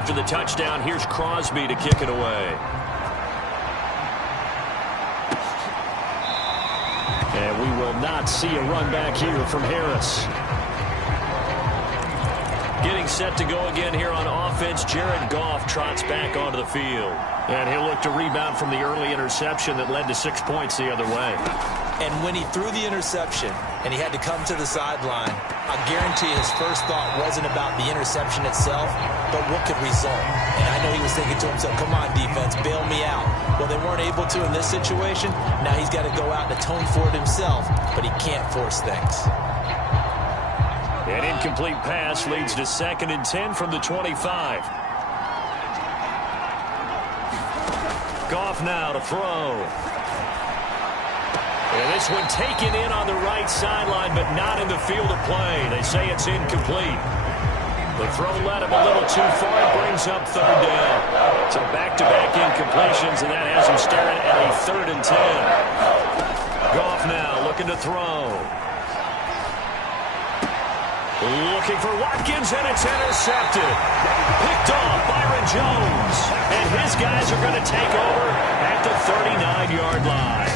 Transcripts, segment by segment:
after the touchdown. Here's Crosby to kick it away. And we will not see a run back here from Harris. Getting set to go again here on offense, Jared Goff trots back onto the field. And he'll look to rebound from the early interception that led to 6 points the other way. And when he threw the interception and he had to come to the sideline, I guarantee his first thought wasn't about the interception itself, but what could result. And I know he was thinking to himself, come on, defense, bail me out. Well, they weren't able to in this situation. Now he's got to go out and atone for it himself, but he can't force things. An incomplete pass leads to 2nd and 10 from the 25. Goff now to throw. And this one taken in on the right sideline, but not in the field of play. They say it's incomplete. The throw led him a little too far. It brings up 3rd down. So back-to-back incompletions, and that has him staring at a 3rd and 10. Goff now looking to throw. Looking for Watkins, and it's intercepted. Picked off Byron Jones. And his guys are going to take over at the 39-yard line.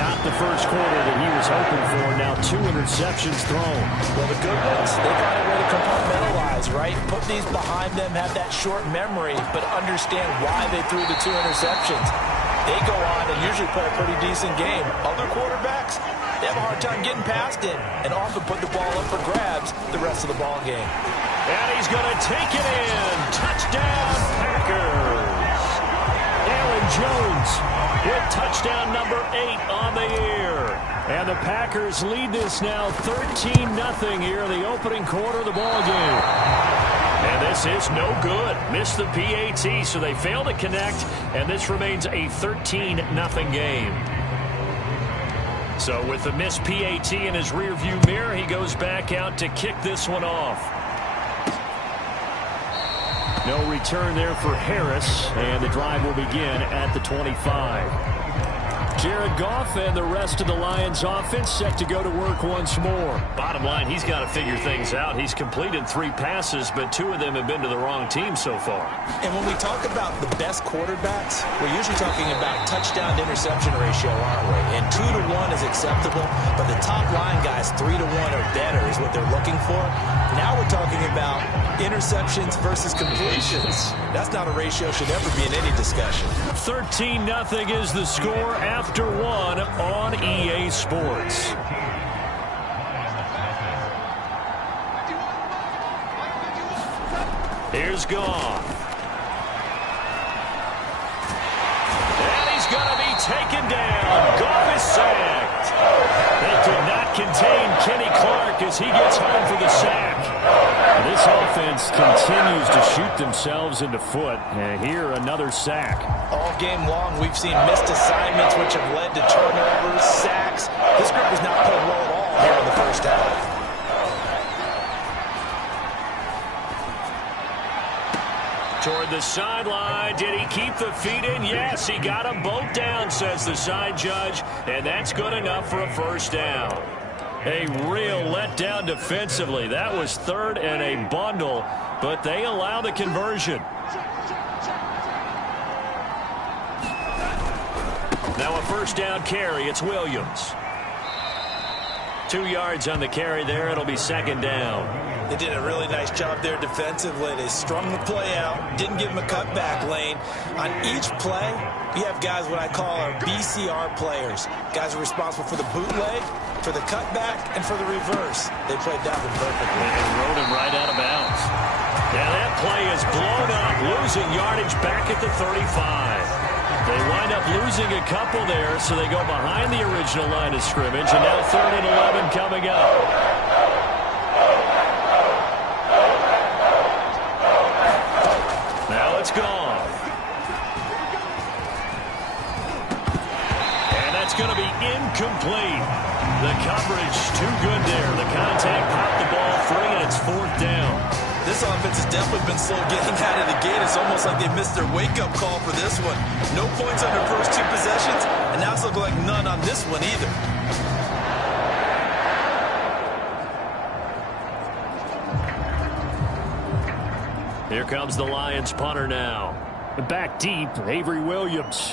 Not the first quarter that he was hoping for. Now 2 interceptions thrown. Well, the good ones, they find a way to compartmentalize, right? Put these behind them, have that short memory, but understand why they threw the 2 interceptions. They go on and usually play a pretty decent game. Other quarterbacks, they have a hard time getting past it and often put the ball up for grabs the rest of the ball game. And he's going to take it in. Touchdown, Packers. Aaron Jones with touchdown number 8 on the year. And the Packers lead this now 13-0 here in the opening quarter of the ball game. And this is no good. Missed the PAT, so they fail to connect, and this remains a 13-0 game. So with the missed PAT in his rearview mirror, he goes back out to kick this one off. No return there for Harris, and the drive will begin at the 25. Jared Goff and the rest of the Lions offense set to go to work once more. Bottom line, he's got to figure things out. He's completed 3 passes, but 2 of them have been to the wrong team so far. And when we talk about the best quarterbacks, we're usually talking about touchdown to interception ratio, aren't we? And 2 to 1 is acceptable, but the top line guys 3 to 1 or better is what they're looking for. Now we're talking about interceptions versus completions. That's not a ratio should ever be in any discussion. 13-0 is the score after 1 on EA Sports. Here's Goff. And he's going to be taken down. Goff is sacked. They could not contain Kenny Clark as he gets home for the sack. This offense continues to shoot themselves in the foot. And here, another sack. All game long, we've seen missed assignments, which have led to turnovers, sacks. This group has not played well at all here in the first half. Toward the sideline. Did he keep the feet in? Yes, he got them both down, says the side judge. And that's good enough for a first down. A real letdown defensively. That was 3rd and a bundle, but they allow the conversion. Now a first down carry. It's Williams. 2 yards on the carry there. It'll be 2nd down. They did a really nice job there defensively. They strung the play out, didn't give him a cutback lane. On each play, you have guys what I call our BCR players. Guys are responsible for the bootleg, for the cutback, and for the reverse. They played that one perfectly. And rode him right out of bounds. Now that play is blown up, losing yardage back at the 35. They wind up losing a couple there, so they go behind the original line of scrimmage, and now 3rd and 11 coming up. Now it's gone. And that's going to be incomplete. The coverage too good there. The contact popped the ball free, and it's 4th down. This offense has definitely been slow getting out of the gate. It's almost like they missed their wake-up call for this one. No points on their first 2 possessions, and now it's looking like none on this one either. Here comes the Lions punter now. Back deep, Avery Williams.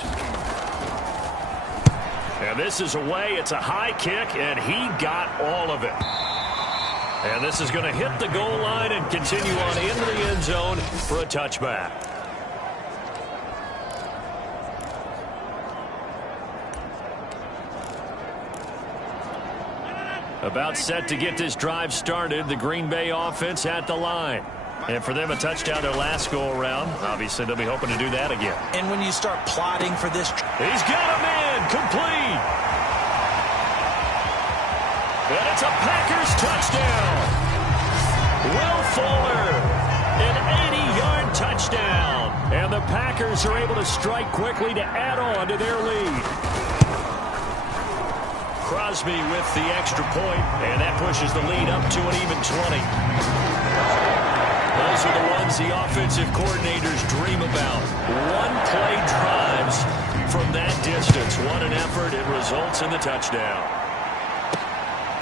And this is away. It's a high kick, and he got all of it. And this is going to hit the goal line and continue on into the end zone for a touchback. About set to get this drive started, the Green Bay offense at the line. And for them, a touchdown their last go-around. Obviously, they'll be hoping to do that again. And when you start plotting for this... He's got him in. Complete. And it's a Packers touchdown. Will Fuller, an 80-yard touchdown. And the Packers are able to strike quickly to add on to their lead. Crosby with the extra point, and that pushes the lead up to an even 20. Those are the ones the offensive coordinators dream about. One-play drives from that distance. What an effort. It results in the touchdown.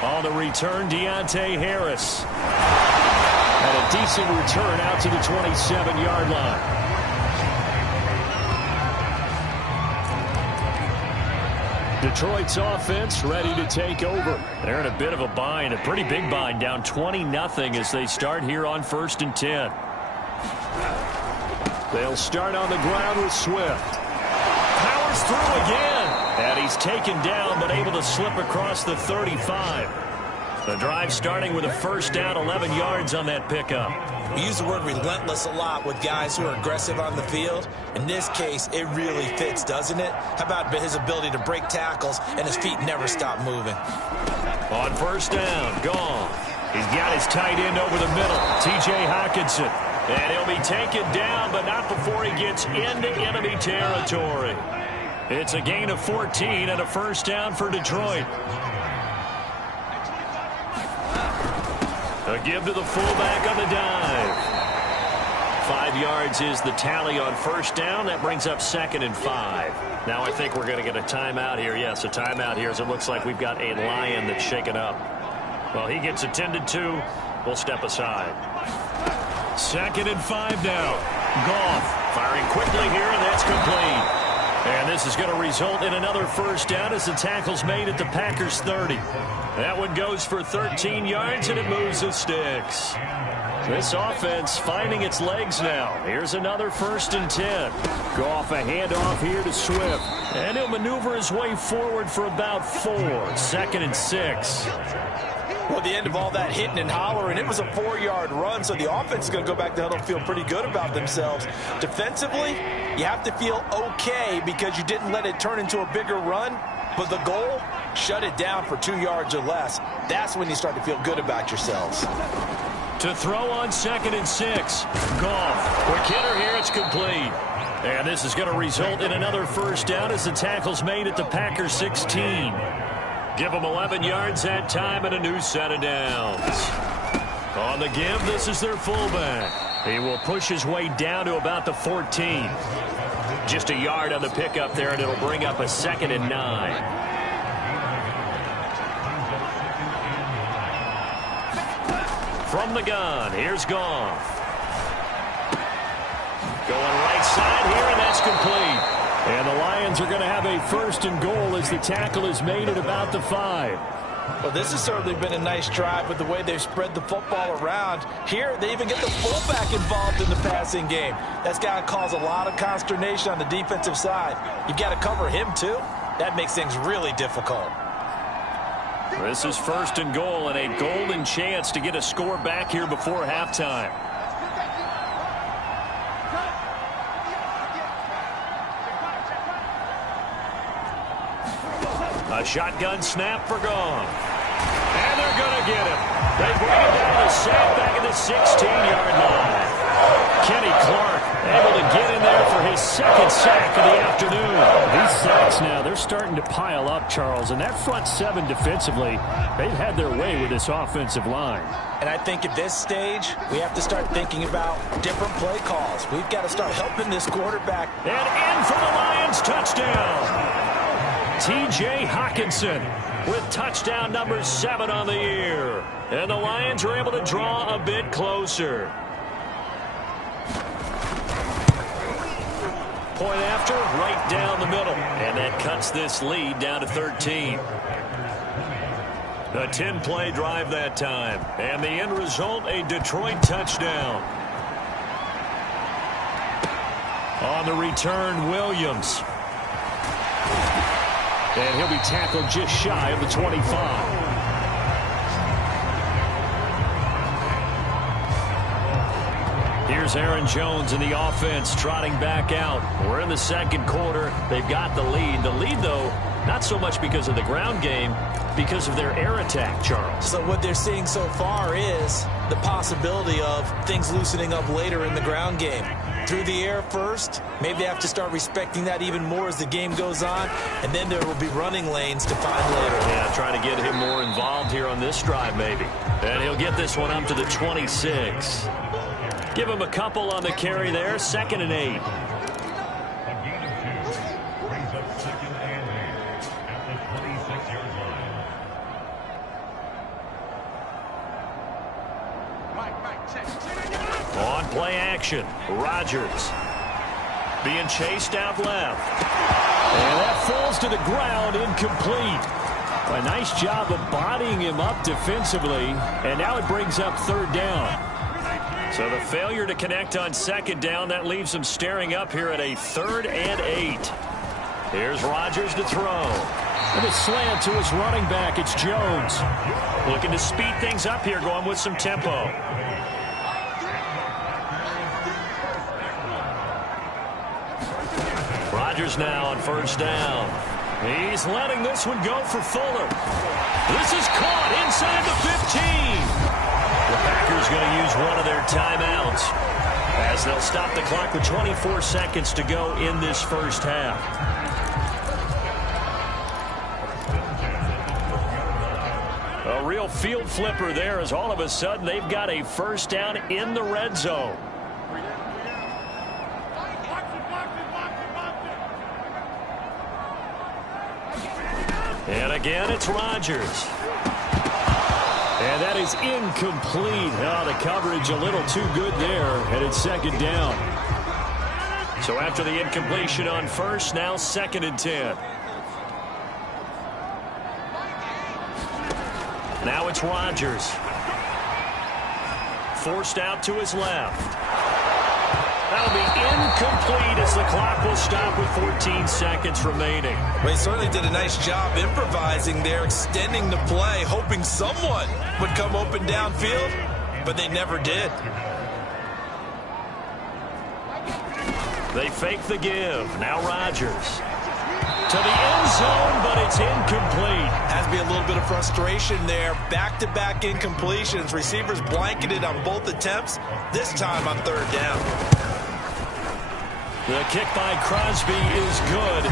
On the return, Deontay Harris. And a decent return out to the 27-yard line. Detroit's offense ready to take over. They're in a bit of a bind, a pretty big bind, down 20-0 as they start here on 1st and 10. They'll start on the ground with Swift. Powers through again. And he's taken down but able to slip across the 35. The drive starting with a first down, 11 yards on that pickup. We use the word relentless a lot with guys who are aggressive on the field. In this case, it really fits, doesn't it? How about his ability to break tackles and his feet never stop moving? On first down, Goff. He's got his tight end over the middle, T.J. Hockenson. And he'll be taken down, but not before he gets into enemy territory. It's a gain of 14 and a first down for Detroit. A give to the fullback on the dive. 5 yards is the tally on first down. That brings up 2nd and 5. Now I think we're going to get a timeout here. Yes, a timeout here as it looks like we've got a Lion that's shaken up. Well, he gets attended to. We'll step aside. 2nd and 5 now. Goff firing quickly here, and that's complete. And this is going to result in another first down as the tackle's made at the Packers 30. That one goes for 13 yards, and it moves the sticks. This offense finding its legs now. Here's another 1st and 10. Goff a handoff here to Swift. And he'll maneuver his way forward for about 4. 2nd and 6. Well, at the end of all that hitting and hollering, it was a 4-yard run, so the offense is going to go back to huddle and feel pretty good about themselves. Defensively, you have to feel okay because you didn't let it turn into a bigger run, but the goal, shut it down for 2 yards or less. That's when you start to feel good about yourselves. To throw on 2nd and 6. Goff. Quick hitter here, it's complete. And this is going to result in another first down as the tackle's made at the Packers 16. Give them 11 yards that time and a new set of downs. On the give, this is their fullback. He will push his way down to about the 14. Just a yard on the pickup there, and it'll bring up a 2nd and 9. From the gun, here's Goff. Going right side here, and that's complete. And the Lions are going to have a 1st and goal as the tackle is made at about the 5. Well, this has certainly been a nice drive with the way they've spread the football around. Here, they even get the fullback involved in the passing game. That's got to cause a lot of consternation on the defensive side. You've got to cover him, too. That makes things really difficult. This is 1st and goal and a golden chance to get a score back here before halftime. A shotgun snap for Goff. And they're going to get him. They bring him down to sack back at the 16-yard line. Kenny Clark able to get in there for his 2nd sack of the afternoon. These sacks now, they're starting to pile up, Charles. And that front 7 defensively, they've had their way with this offensive line. And I think at this stage, we have to start thinking about different play calls. We've got to start helping this quarterback. And in for the Lions, touchdown. T.J. Hockenson with touchdown number 7 on the year. And the Lions are able to draw a bit closer. point after, right down the middle. And that cuts this lead down to 13. A 10-play drive that time. And the end result, a Detroit touchdown. On the return, Williams. And he'll be tackled just shy of the 25. Here's Aaron Jones in the offense trotting back out. We're in the second quarter. They've got the lead. The lead, though, not so much because of the ground game, because of their air attack, Charles. So what they're seeing so far is the possibility of things loosening up later in the ground game. Through the air first, maybe they have to start respecting that even more as the game goes on, and then there will be running lanes to find later. Yeah, trying to get him more involved here on this drive, maybe. And he'll get this one up to the 26. Give him a couple on the carry there. 2nd and 8. On play action, Rodgers being chased out left. And that falls to the ground, incomplete. A nice job of bodying him up defensively, and now it brings up 3rd down. So the failure to connect on 2nd down, that leaves them staring up here at a 3rd and 8. Here's Rodgers to throw. And a slant to his running back. It's Jones. Looking to speed things up here, going with some tempo. Rodgers now on 1st down. He's letting this one go for Fuller. This is caught inside the 15. The Packers going to use one of their timeouts as they'll stop the clock with 24 seconds to go in this first half. A real field flipper there as all of a sudden they've got a 1st down in the red zone. And again, it's Rodgers. And that is incomplete. Oh, the coverage a little too good there, and it's 2nd down. So after the incompletion on 1st, now 2nd and 10. Now it's Rodgers. Forced out to his left. That'll be incomplete as the clock will stop with 14 seconds remaining. Well, he certainly did a nice job improvising there, extending the play, hoping someone would come open downfield, but they never did. They fake the give. Now Rodgers. To the end zone, but it's incomplete. Has to be a little bit of frustration there. Back-to-back incompletions. Receivers blanketed on both attempts, this time on 3rd down. The kick by Crosby is good,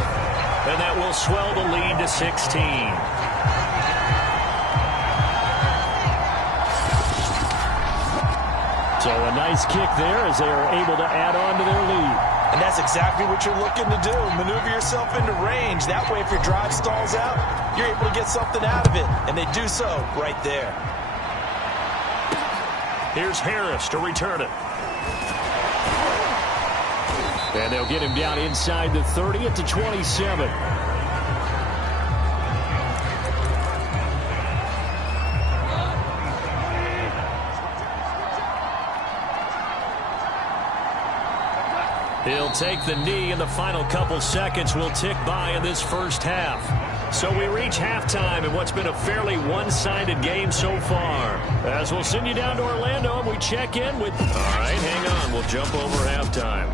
and that will swell the lead to 16. So a nice kick there as they are able to add on to their lead. And that's exactly what you're looking to do. Maneuver yourself into range. That way, if your drive stalls out, you're able to get something out of it. And they do so right there. Here's Harris to return it. And they'll get him down inside the 30 at the 27. He'll take the knee, and the final couple seconds will tick by in this first half. So we reach halftime in what's been a fairly one-sided game so far. As we'll send you down to Orlando, and we check in with... All right, hang on. We'll jump over halftime.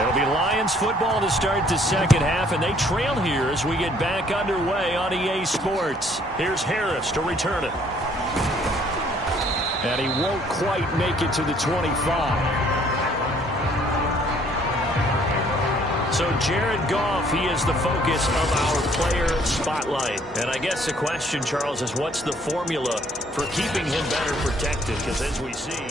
It'll be Lions football to start the second half, and they trail here as we get back underway on EA Sports. Here's Harris to return it. And he won't quite make it to the 25. So Jared Goff, he is the focus of our player spotlight. And I guess the question, Charles, is what's the formula for keeping him better protected? Because as we see,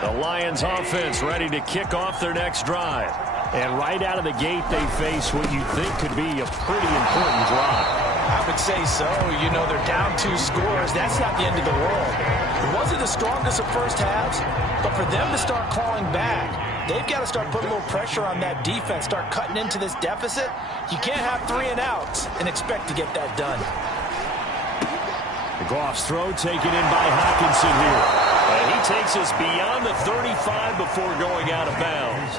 the Lions offense ready to kick off their next drive. And right out of the gate, they face what you think could be a pretty important drive. I would say so. You know, they're down 2 scores. That's not the end of the world. It wasn't the strongest of first halves, but for them to start clawing back, they've got to start putting a little pressure on that defense, start cutting into this deficit. You can't have 3 and outs and expect to get that done. Goff's throw taken in by Hockenson here. And he takes us beyond the 35 before going out of bounds.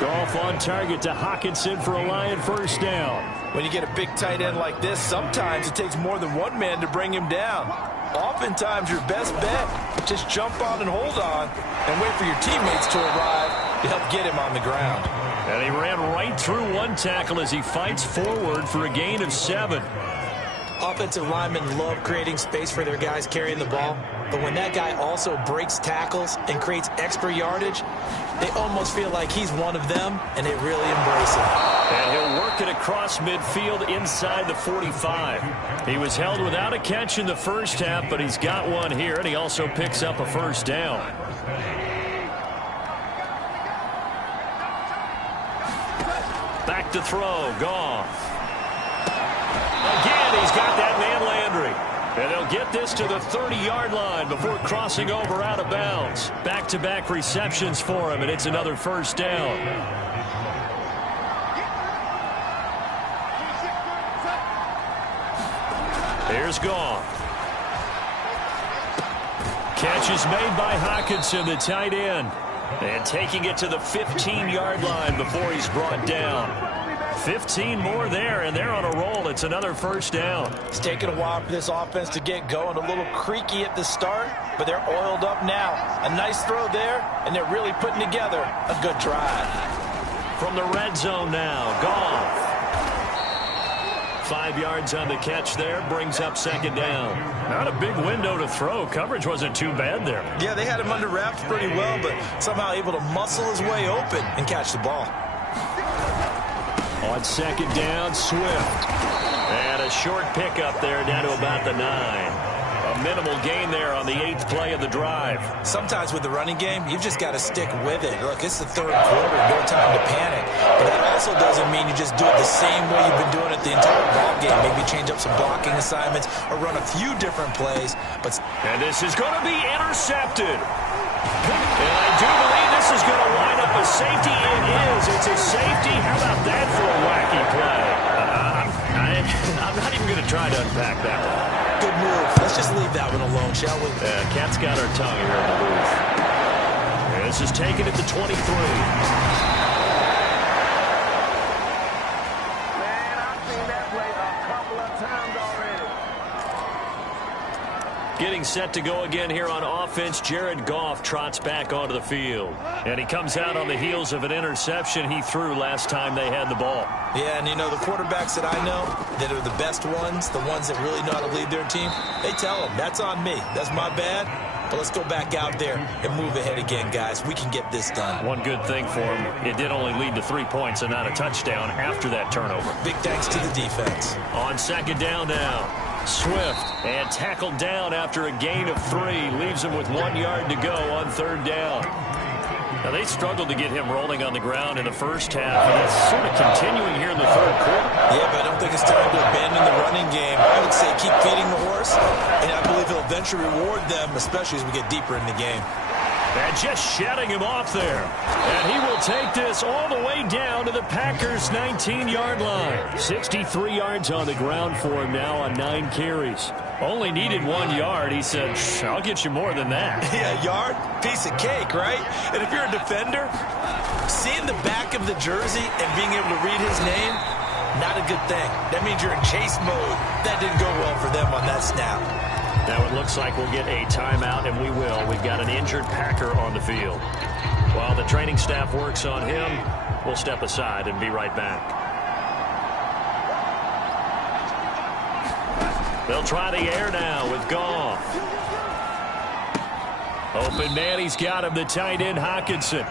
Goff on target to Hockenson for a Lion first down. When you get a big tight end like this, sometimes it takes more than one man to bring him down. Oftentimes, your best bet, just jump on and hold on and wait for your teammates to arrive to help get him on the ground. And he ran right through one tackle as he fights forward for a gain of 7. Offensive linemen love creating space for their guys carrying the ball, but when that guy also breaks tackles and creates extra yardage, they almost feel like he's one of them, and they really embrace him. And he'll work it across midfield inside the 45. He was held without a catch in the first half, but he's got one here, and he also picks up a first down. Back to throw, Goff. Again, he's got that man Landry. And they'll get this to the 30-yard line before crossing over out of bounds. Back-to-back receptions for him, and it's another first down. Here's Goff. Catch is made by Hockenson, the tight end. And taking it to the 15-yard line before he's brought down. 15 more there, and they're on a roll. It's another first down. It's taken a while for this offense to get going. A little creaky at the start, but they're oiled up now. A nice throw there, and they're really putting together a good drive. From the red zone now, Goff. 5 yards on the catch there, brings up second down. Not a big window to throw. Coverage wasn't too bad there. Yeah, they had him under wraps pretty well, but somehow able to muscle his way open and catch the ball. On second down, Swift. And a short pickup there down to about the 9. A minimal gain there on the 8th play of the drive. Sometimes with the running game, you've just got to stick with it. Look, it's the 3rd quarter, no time to panic. But that also doesn't mean you just do it the same way you've been doing it the entire ball game. Maybe change up some blocking assignments or run a few different plays. And this is going to be intercepted. And I do believe this is going to wind up a safety. It is. It's a safety. How about that for a wacky play? I'm not even going to try to unpack that one. Good move. Let's just leave that one alone, shall we? Cat's got her tongue here in the booth. And this is taken at the 23. Getting set to go again here on offense. Jared Goff trots back onto the field. And he comes out on the heels of an interception he threw last time they had the ball. Yeah, and you know, the quarterbacks that I know that are the best ones, the ones that really know how to lead their team, they tell them, that's on me. That's my bad. But let's go back out there and move ahead again, guys. We can get this done. One good thing for him, it did only lead to 3 points and not a touchdown after that turnover. Big thanks to the defense. On second down now. Swift and tackled down after a gain of 3. Leaves him with 1 yard to go on 3rd down. Now, they struggled to get him rolling on the ground in the first half, and it's sort of continuing here in the 3rd quarter. Yeah, but I don't think it's time to abandon the running game. I would say keep feeding the horse, and I believe he'll eventually reward them, especially as we get deeper in the game. And just shedding him off there. And he will take this all the way down to the Packers' 19-yard line. 63 yards on the ground for him now on 9 carries. Only needed 1 yard. He said, I'll get you more than that. Yeah, yard, piece of cake, right? And if you're a defender, seeing the back of the jersey and being able to read his name, not a good thing. That means you're in chase mode. That didn't go well for them on that snap. Now it looks like we'll get a timeout, and we will. We've got an injured Packer on the field. While the training staff works on him, we'll step aside and be right back. They'll try the air now with Goff. Open man, he's got him, the tight end Hockenson.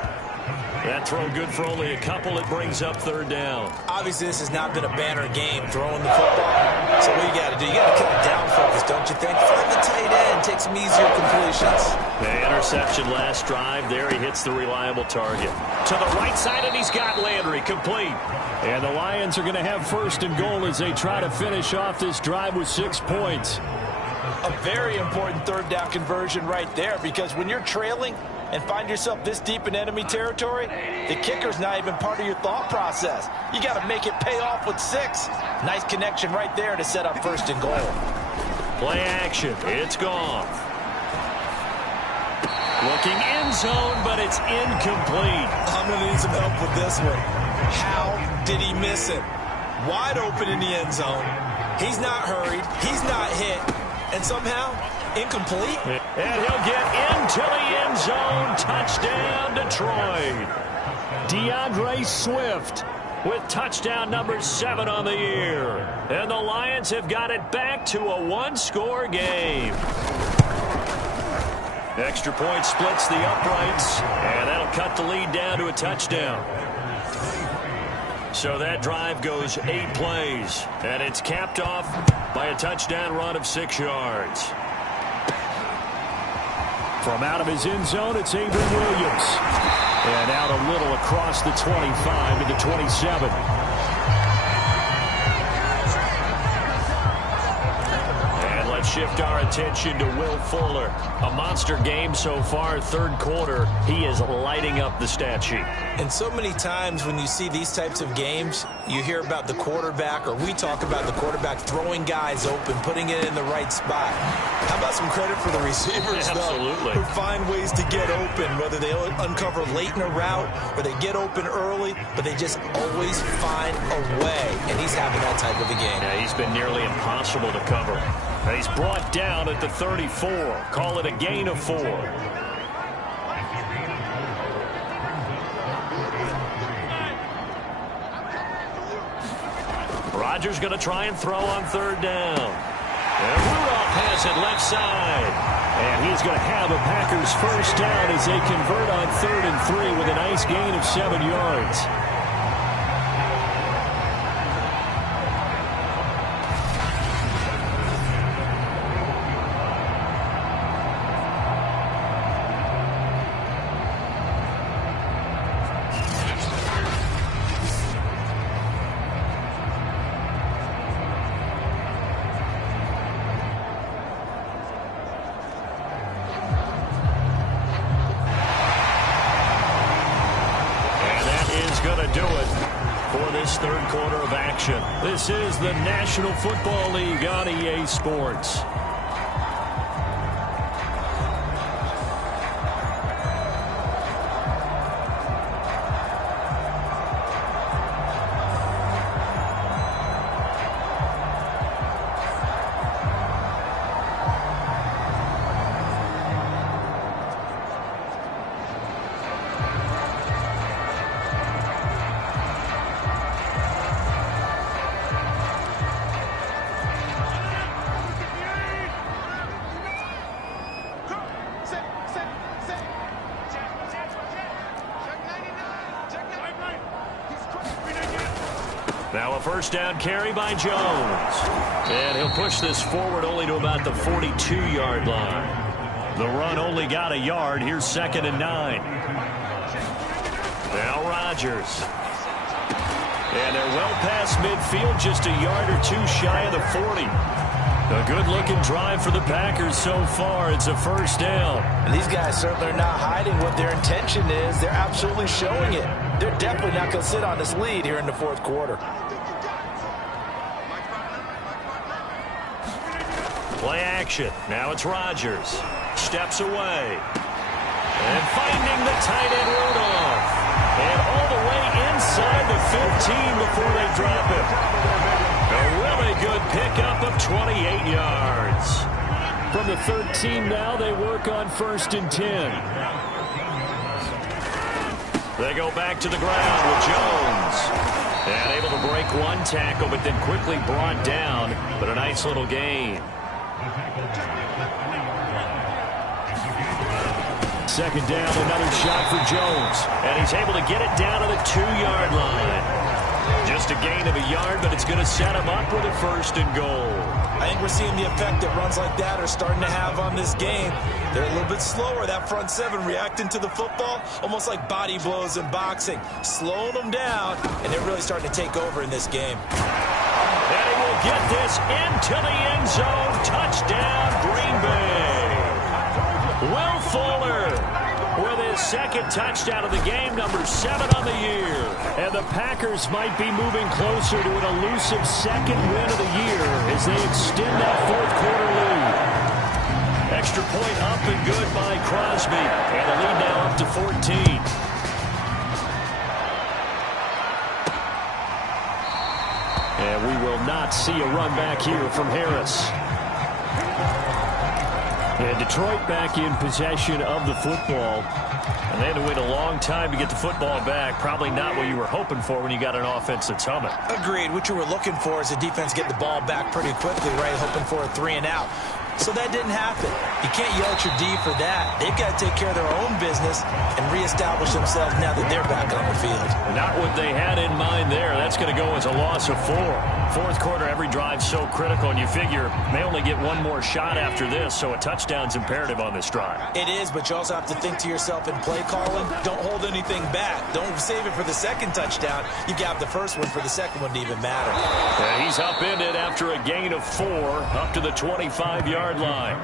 That throw good for only a couple. It brings up third down. Obviously, this has not been a banner game throwing the football. So what you got to do? You got to kill it down focus, don't you think? Find the tight end. Take some easier completions. The interception last drive. There he hits the reliable target. To the right side, and he's got Landry complete. And the Lions are going to have first and goal as they try to finish off this drive with 6 points. A very important third down conversion right there, because when you're trailing and find yourself this deep in enemy territory, the kicker's not even part of your thought process. You got to make it pay off with 6. Nice connection right there to set up first and goal. Play action. It's gone. Looking end zone, but it's incomplete. I'm going to need some help with this one. How did he miss it? Wide open in the end zone. He's not hurried. He's not hit. And somehow, incomplete. And he'll get into the end zone. Touchdown, Detroit. DeAndre Swift with touchdown number 7 on the year. And the Lions have got it back to a 1-score game. Extra point splits the uprights, and that'll cut the lead down to a touchdown. So that drive goes 8 plays, and it's capped off by a touchdown run of 6 yards. From out of his end zone, it's Avery Williams. And out a little across the 25 to the 27. And let's shift our attention to Will Fuller. A monster game so far, third quarter. He is lighting up the stat sheet. And so many times when you see these types of games, you hear about the quarterback, or we talk about the quarterback throwing guys open, putting it in the right spot. How about some credit for the receivers, Absolutely. though, who find ways to get open, whether they uncover late in a route or they get open early, but they just always find a way. And he's having that type of a game. Yeah, he's been nearly impossible to cover. And he's brought down at the 34. Call it a gain of 4. Rodgers going to try and throw on third down. And Rudolph has it left side. And he's going to have a Packers first down as they convert on 3rd and 3 with a nice gain of 7 yards. Third quarter of action. This is the National Football League on EA Sports. Now a first down carry by Jones. And he'll push this forward only to about the 42-yard line. The run only got a yard. Here's 2nd and 9. Now Rodgers. And they're well past midfield, just a yard or 2 shy of the 40. A good-looking drive for the Packers so far. It's a first down. And these guys certainly are not hiding what their intention is. They're absolutely showing it. They're definitely not going to sit on this lead here in the 4th quarter. Play action. Now it's Rodgers. Steps away. And finding the tight end Rudolph. And all the way inside the 15 before they drop it. A really good pickup of 28 yards. From the 13 now, they work on 1st and 10. They go back to the ground with Jones. And able to break one tackle, but then quickly brought down. But a nice little gain. Second down, another shot for Jones. And he's able to get it down to the 2-yard line. Just a gain of a yard, but it's going to set him up with a first and goal. I think we're seeing the effect that runs like that are starting to have on this game. They're a little bit slower, that front seven, reacting to the football, almost like body blows in boxing, slowing them down, and they're really starting to take over in this game. And he will get this into the end zone. Touchdown, Green Bay. Will Fuller with his second touchdown of the game, number 7 on the year. And the Packers might be moving closer to an elusive second win of the year as they extend that fourth quarter lead. Extra point up and good by Crosby. And the lead now up to 14. And we will not see a run back here from Harris. And Detroit back in possession of the football. And they had to wait a long time to get the football back. Probably not what you were hoping for when you got an offense that's humming. Agreed. What you were looking for is the defense get the ball back pretty quickly, right? Hoping for a 3 and out. So that didn't happen. You can't yell at your D for that. They've got to take care of their own business and reestablish themselves now that they're back on the field. Not what they had in mind there. That's going to go as a loss of 4. Fourth quarter, every drive so critical, and you figure they only get one more shot after this, so a touchdown's imperative on this drive. It is, but you also have to think to yourself in play calling, don't hold anything back. Don't save it for the second touchdown. You got the first one for the second one to even matter. And he's upended after a gain of 4 up to the 25-yard line.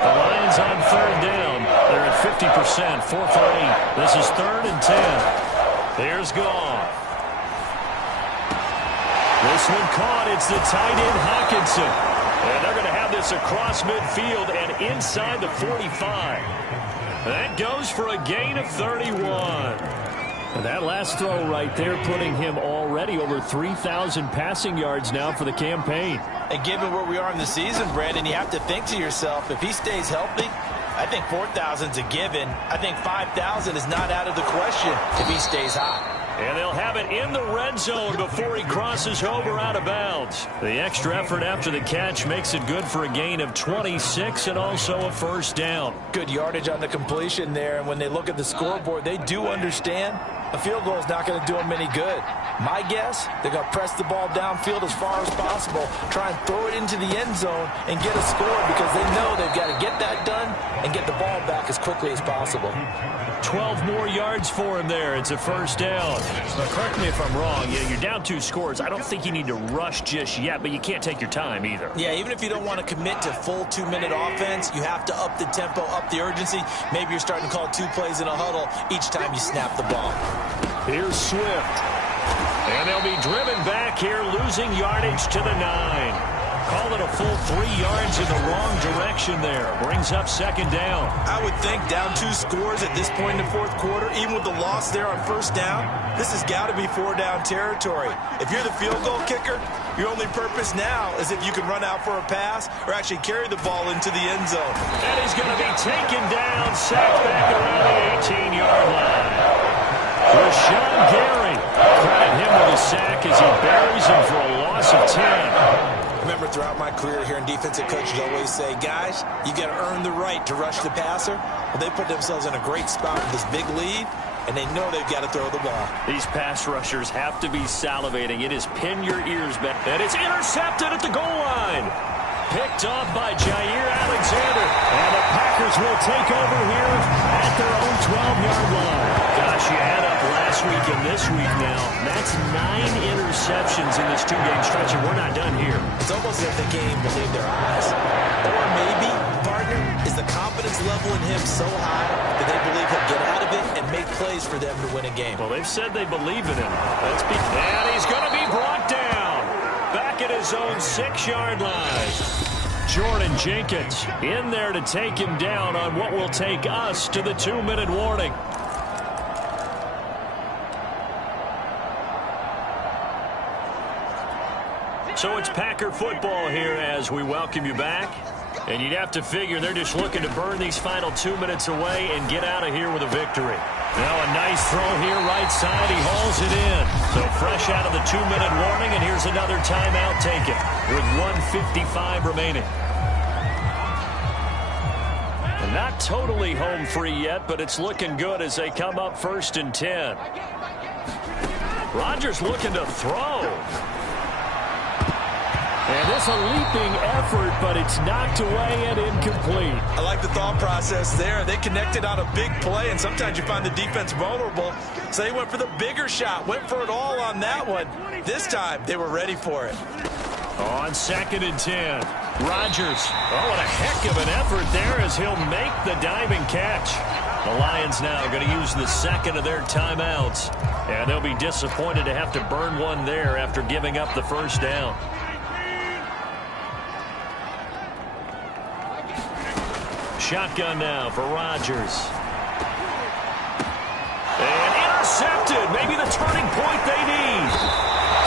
The Lions on third down. They're at 50%, 4 for 8. This is 3rd and 10. Here's Goff. This one caught. It's the tight end Hockenson. And they're going to have this across midfield and inside the 45. That goes for a gain of 31. And that last throw right there putting him already over 3,000 passing yards now for the campaign. And given where we are in the season, Brandon, you have to think to yourself, if he stays healthy, I think 4,000's a given. I think 5,000 is not out of the question if he stays hot. And they'll have it in the red zone before he crosses over out of bounds. The extra effort after the catch makes it good for a gain of 26 and also a first down. Good yardage on the completion there. And when they look at the scoreboard, they do understand a field goal is not going to do them any good. My guess, they're going to press the ball downfield as far as possible, try and throw it into the end zone and get a score because they know they've got to get that done and get the ball back as quickly as possible. 12 more yards for him there. It's a first down. Now, correct me if I'm wrong. You're down 2 scores. I don't think you need to rush just yet, but you can't take your time either. Yeah, even if you don't want to commit to full 2-minute offense, you have to up the tempo, up the urgency. Maybe you're starting to call 2 plays in a huddle each time you snap the ball. Here's Swift. And they'll be driven back here, losing yardage to the 9. Call it a full 3 yards in the wrong direction there. Brings up second down. I would think down 2 scores at this point in the fourth quarter, even with the loss there on first down, this has got to be 4-down territory. If you're the field goal kicker, your only purpose now is if you can run out for a pass or actually carry the ball into the end zone. And he's going to be taken down, sacked back around the 18-yard line. Rashawn Gary, credit him with a sack as he buries him for a loss of 10. Remember, throughout my career here in defensive coaches always say, guys, you got to earn the right to rush the passer. Well, they put themselves in a great spot with this big lead, and they know they've got to throw the ball. These pass rushers have to be salivating. It is pin your ears back. And it's intercepted at the goal line. Picked off by Jair Alexander. And the Packers will take over here at their own 12-yard line. Gosh, you add up last week and this week now. That's 9 interceptions in this 2-game stretch, and we're not done here. It's almost as if they can't even believe their eyes. Or maybe, partner, is the confidence level in him so high that they believe he'll get out of it and make plays for them to win a game. Well, they've said they believe in him. And he's going to be brought down. Back at his own 6-yard line. Jordan Jenkins in there to take him down on what will take us to the 2-minute warning. So it's Packer football here as we welcome you back. And you'd have to figure they're just looking to burn these final 2 minutes away and get out of here with a victory. Now a nice throw here right side. He hauls it in. So fresh out of the 2-minute warning, and here's another timeout taken with 1:55 remaining. Not totally home free yet, but it's looking good as they come up 1st and 10. Rodgers looking to throw. And this a leaping effort, but it's knocked away and incomplete. I like the thought process there. They connected on a big play, and sometimes you find the defense vulnerable. So they went for the bigger shot, went for it all on that one. This time, they were ready for it. On 2nd and 10, Rodgers. Oh, what a heck of an effort there as he'll make the diving catch. The Lions now going to use the second of their timeouts, and they'll be disappointed to have to burn one there after giving up the first down. Shotgun now for Rodgers. And intercepted. Maybe the turning point they need.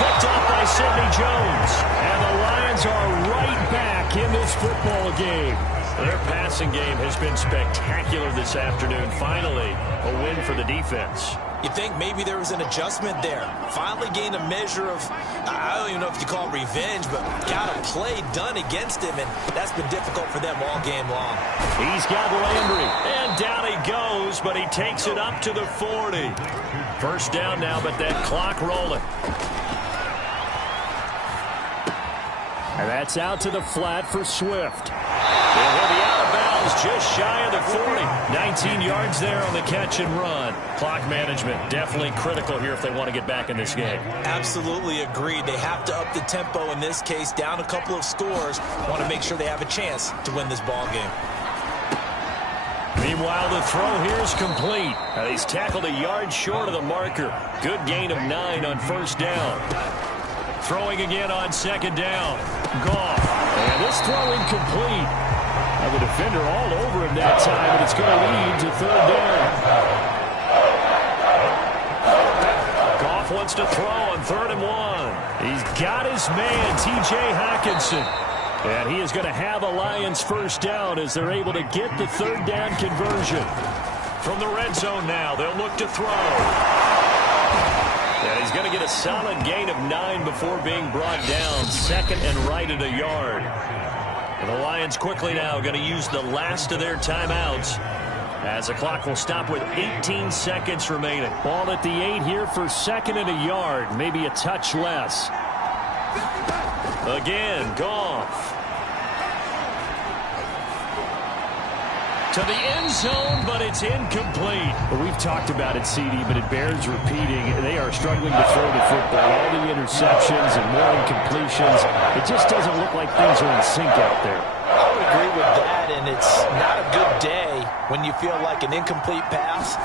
Picked up by Sidney Jones. And the Lions are right back in this football game. Their passing game has been spectacular this afternoon. Finally, a win for the defense. You think maybe there was an adjustment there. Finally gained a measure of, I don't even know if you call it revenge, but got a play done against him, and that's been difficult for them all game long. He's got Landry, and down he goes, but he takes it up to the 40. First down now, but that clock rolling. And that's out to the flat for Swift. And he'll be out of bounds just shy of the 40. 19 yards there on the catch and run. Clock management definitely critical here if they want to get back in this game. Absolutely agreed. They have to up the tempo in this case, down a couple of scores. Want to make sure they have a chance to win this ball game. Meanwhile, the throw here is complete. He's tackled a yard short of the marker. Good gain of 9 on first down. Throwing again on second down. Goff. And this throw incomplete. The defender all over him that time, and it's going to lead to third down. Goff wants to throw on 3rd and 1. He's got his man, T.J. Hockenson. And he is going to have a Lions first down as they're able to get the third down conversion. From the red zone now, they'll look to throw. And he's going to get a solid gain of 9 before being brought down. 2nd and right at a yard. And the Lions quickly now going to use the last of their timeouts as the clock will stop with 18 seconds remaining. Ball at the 8 here for 2nd and a yard, maybe a touch less. Again, Goff. To the end zone, but it's incomplete. Well, we've talked about it, CD, but it bears repeating. They are struggling to throw the football. All the interceptions and more incompletions. It just doesn't look like things are in sync out there. I would agree with that, and it's not a good day when you feel like an incomplete pass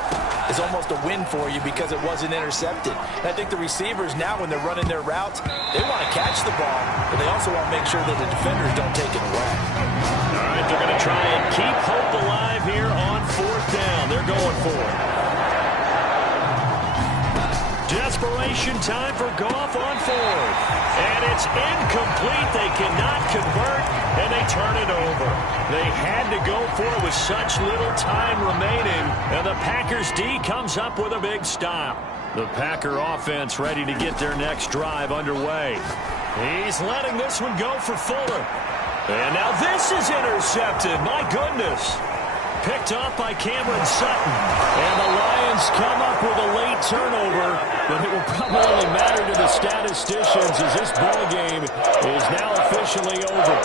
is almost a win for you because it wasn't intercepted. And I think the receivers now, when they're running their routes, they want to catch the ball, but they also want to make sure that the defenders don't take it away. All right, they're going to try and keep hope alive here on 4th down. They're going for it. Desperation time for Goff on 4th. And it's incomplete. They cannot convert, and they turn it over. They had to go for it with such little time remaining, and the Packers D comes up with a big stop. The Packer offense ready to get their next drive underway. He's letting this one go for Fuller. And now this is intercepted. My goodness. Picked off by Cameron Sutton. And the Lions come up with a late turnover, but it will probably only matter to the statisticians as this ball game is now officially over.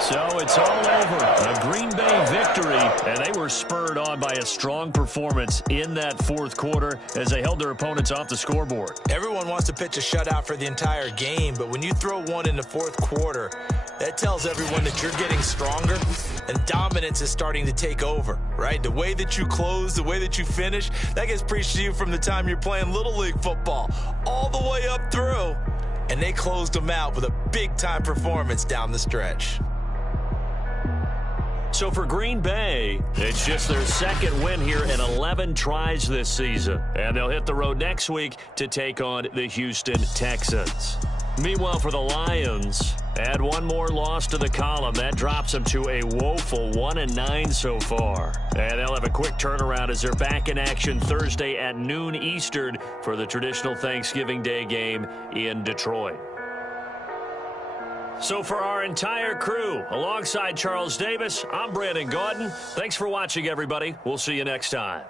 So it's all over. A Green Bay victory, and they were spurred on by a strong performance in that 4th quarter as they held their opponents off the scoreboard. Everyone wants to pitch a shutout for the entire game, but when you throw one in the 4th quarter, that tells everyone that you're getting stronger and dominance is starting to take over, right? The way that you close, the way that you finish, that gets preached to you from the time you're playing Little League football all the way up through. And they closed them out with a big-time performance down the stretch. So for Green Bay, it's just their 2nd win here in 11 tries this season. And they'll hit the road next week to take on the Houston Texans. Meanwhile, for the Lions, add one more loss to the column. That drops them to a woeful 1-9 so far. And they'll have a quick turnaround as they're back in action Thursday at noon Eastern for the traditional Thanksgiving Day game in Detroit. So for our entire crew, alongside Charles Davis, I'm Brandon Gaudin. Thanks for watching, everybody. We'll see you next time.